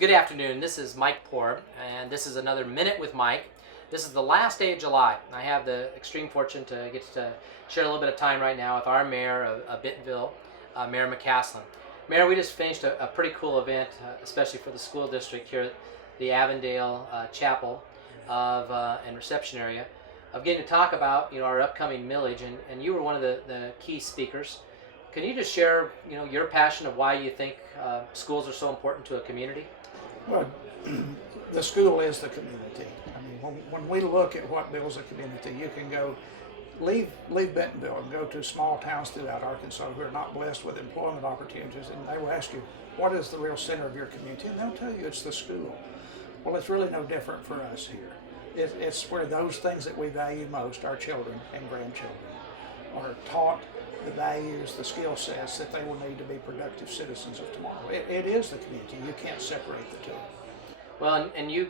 Good afternoon. This is Mike Poor, and this is another Minute with Mike. This is the last day of July. I have the extreme fortune to get to share a little bit of time right now with our mayor of Bentonville, Mayor McCaslin. Mayor, we just finished a pretty cool event, especially for the school district here at the Avondale Chapel and reception area, of getting to talk about our upcoming millage, and you were one of the key speakers. Can you just share your passion of why you think schools are so important to a community? Well, the school is the community. I mean, when we look at what builds a community, you can go leave Bentonville and go to small towns throughout Arkansas who are not blessed with employment opportunities, and they will ask you, what is the real center of your community? And they'll tell you it's the school. Well, it's really no different for us here. It's where those things that we value most, our children and grandchildren, are taught the values, the skill sets that they will need to be productive citizens of tomorrow. It is the community. You can't separate the two. Well, and you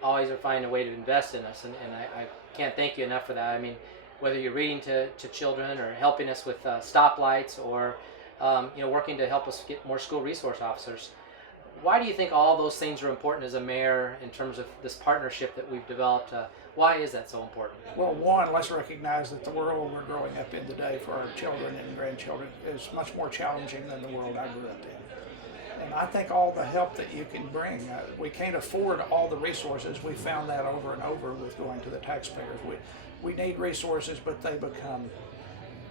always are finding a way to invest in us, and I can't thank you enough for that. I mean, whether you're reading to children or helping us with stoplights or working to help us get more school resource officers. Why do you think all those things are important as a mayor in terms of this partnership that we've developed? Why is that so important? Well, one, let's recognize that the world we're growing up in today for our children and grandchildren is much more challenging than the world I grew up in. And I think all the help that you can bring, we can't afford all the resources. We found that over and over with going to the taxpayers. We need resources, but they become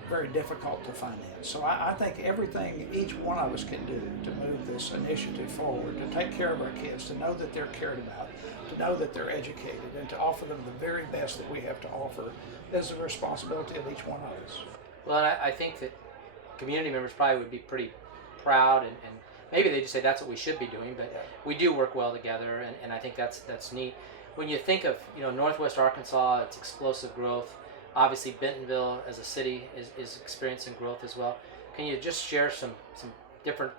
very difficult to finance. So I think everything each one of us can do to move this initiative forward, to take care of our kids, to know that they're cared about, to know that they're educated, and to offer them the very best that we have to offer is the responsibility of each one of us. Well, I think that community members probably would be pretty proud, and maybe they just say that's what we should be doing, but we do work well together, and I think that's neat. When you think of Northwest Arkansas, its explosive growth, obviously Bentonville as a city is experiencing growth as well. Can you just share some different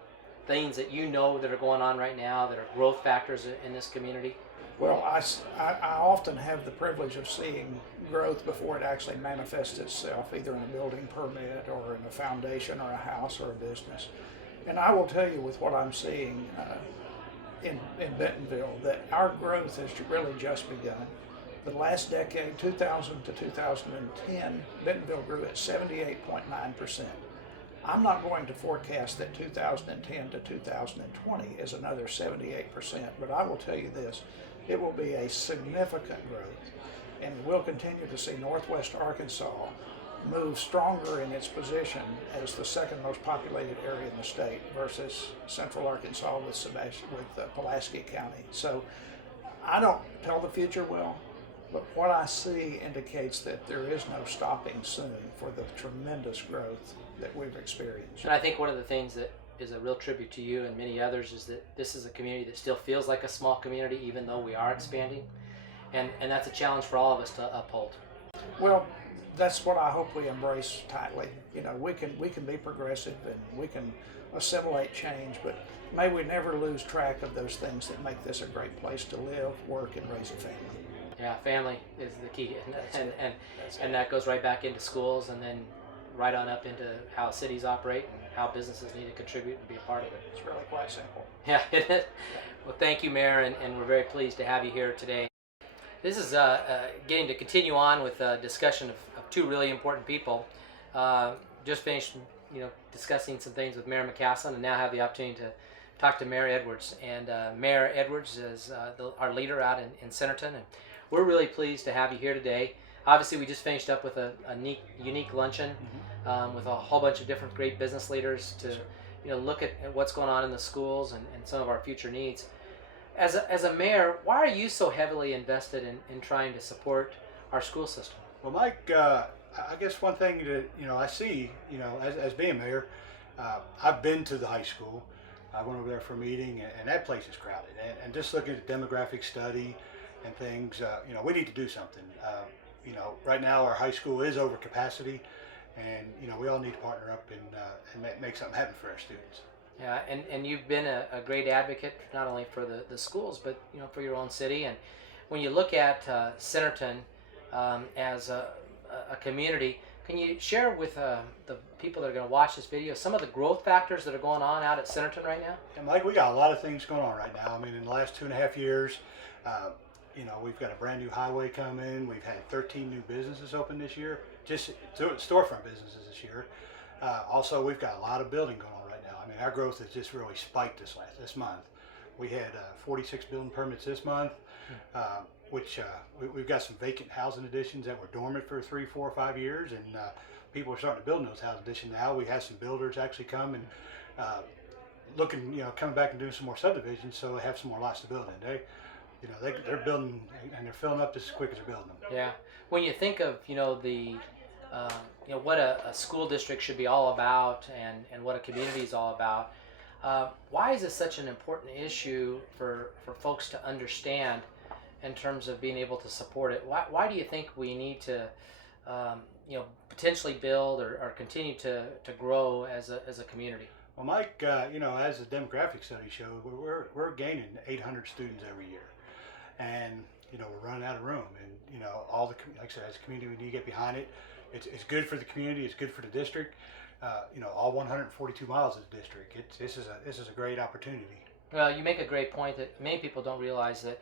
things that that are going on right now that are growth factors in this community? Well, I often have the privilege of seeing growth before it actually manifests itself, either in a building permit or in a foundation or a house or a business. And I will tell you with what I'm seeing in Bentonville that our growth has really just begun. The last decade, 2000 to 2010, Bentonville grew at 78.9%. I'm not going to forecast that 2010 to 2020 is another 78%, but I will tell you this, it will be a significant growth, and we'll continue to see Northwest Arkansas move stronger in its position as the second most populated area in the state versus Central Arkansas with Pulaski County. So I don't tell the future well, but what I see indicates that there is no stopping soon for the tremendous growth that we've experienced. And I think one of the things that is a real tribute to you and many others is that this is a community that still feels like a small community even though we are expanding. And that's a challenge for all of us to uphold. Well, that's what I hope we embrace tightly. We can be progressive and we can assimilate change, but may we never lose track of those things that make this a great place to live, work, and raise a family. Yeah, family is the key, and that goes right back into schools, and then right on up into how cities operate and how businesses need to contribute and be a part of it. It's really quite simple. Yeah, it is. Well, thank you, Mayor, and we're very pleased to have you here today. This is getting to continue on with a discussion of two really important people. Just finished, discussing some things with Mayor McCaslin, and now have the opportunity to talk to Mayor Edwards. And Mayor Edwards is our leader out in Centerton, and we're really pleased to have you here today. Obviously, we just finished up with a unique luncheon with a whole bunch of different great business leaders to look at what's going on in the schools and some of our future needs. As a mayor, why are you so heavily invested in trying to support our school system? Well, Mike, I guess one thing that I see, as being mayor, I've been to the high school. I went over there for a meeting, and that place is crowded. And just looking at the demographic study and things, we need to do something. Right now our high school is over capacity, and we all need to partner up and make something happen for our students. Yeah, and you've been a great advocate not only for the schools but for your own city. And when you look at Centerton as a community, Can you share with the people that are going to watch this video some of the growth factors that are going on out at Centerton right now? And Mike, we got a lot of things going on right now. I mean, in the last 2.5 years, we've got a brand new highway coming. We've had 13 new businesses open this year, just storefront businesses this year. Also, we've got a lot of building going on right now. I mean, our growth has just really spiked this month. We had 46 building permits this month, we've got some vacant housing additions that were dormant for 3, 4, 5 years, and people are starting to build in those housing additions now. We had some builders actually come and coming back and doing some more subdivisions, so they have some more lots to build in. They're building and they're filling up just as quick as they're building them. Yeah. When you think of what a school district should be all about and what a community is all about, why is this such an important issue for folks to understand in terms of being able to support it? Why do you think we need to potentially build or continue to grow as a community? Well, Mike, as the demographic study showed, we're gaining 800 students every year, and we're running out of room. And like I said, as a community, we need to get behind it. It's good for the community. It's good for the district. All 142 miles of the district. This is a great opportunity. Well, you make a great point that many people don't realize that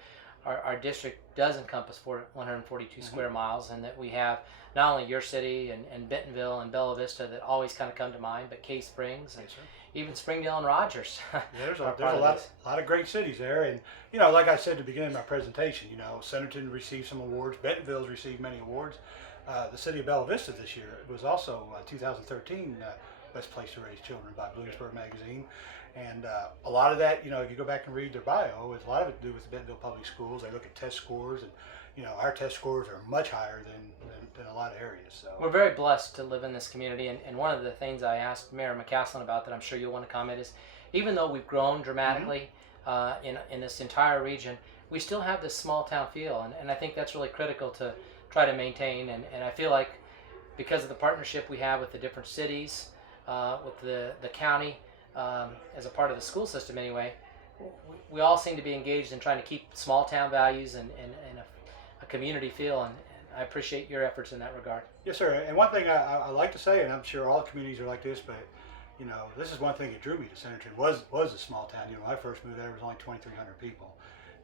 our district does encompass 142 square miles, and that we have not only your city and Bentonville and Bella Vista that always kind of come to mind, but Cave Springs and even Springdale and Rogers. There's a lot of great cities there, and like I said at the beginning of my presentation, Centerton received some awards, Bentonville's received many awards. The city of Bella Vista this year was also 2013 Best Place to Raise Children by Bloomsburg Magazine. And a lot of that, if you go back and read their bio, it's a lot of it to do with the Bentonville Public Schools. They look at test scores, and our test scores are much higher than a lot of areas. So we're very blessed to live in this community, and one of the things I asked Mayor McCaslin about that I'm sure you'll want to comment is, even though we've grown dramatically in this entire region, we still have this small town feel, and I think that's really critical to try to maintain. And I feel like because of the partnership we have with the different cities, with the county, as a part of the school system anyway, we all seem to be engaged in trying to keep small town values and a community feel, and I appreciate your efforts in that regard. Yes, sir. And one thing I like to say, and I'm sure all communities are like this, but this is one thing that drew me to Centerton was a small town. When I first moved there, it was only 2,300 people.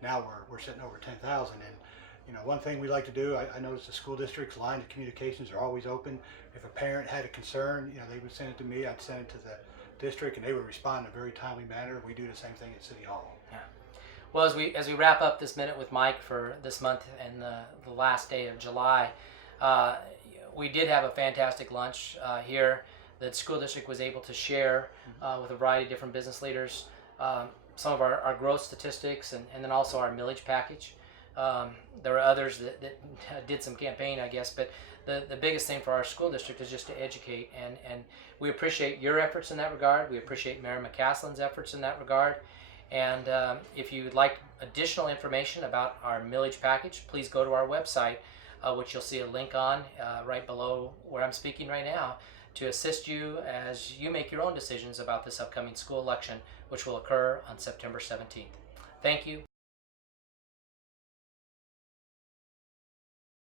Now we're sitting over 10,000, and one thing we like to do, I noticed the school district's lines of communications are always open. If a parent had a concern, they would send it to me. I'd send it to the district, and they would respond in a very timely manner. We do the same thing at City Hall. Yeah. Well, as we wrap up this Minute with Mike for this month and the last day of July, we did have a fantastic lunch here that the school district was able to share with a variety of different business leaders, some of our growth statistics, and then also our millage package. There were others that did some campaign, I guess, but the biggest thing for our school district is just to educate, and we appreciate your efforts in that regard. We appreciate Mayor McCaslin's efforts in that regard. And if you'd like additional information about our millage package, please go to our website, which you'll see a link on right below where I'm speaking right now, to assist you as you make your own decisions about this upcoming school election, which will occur on September 17th. Thank you.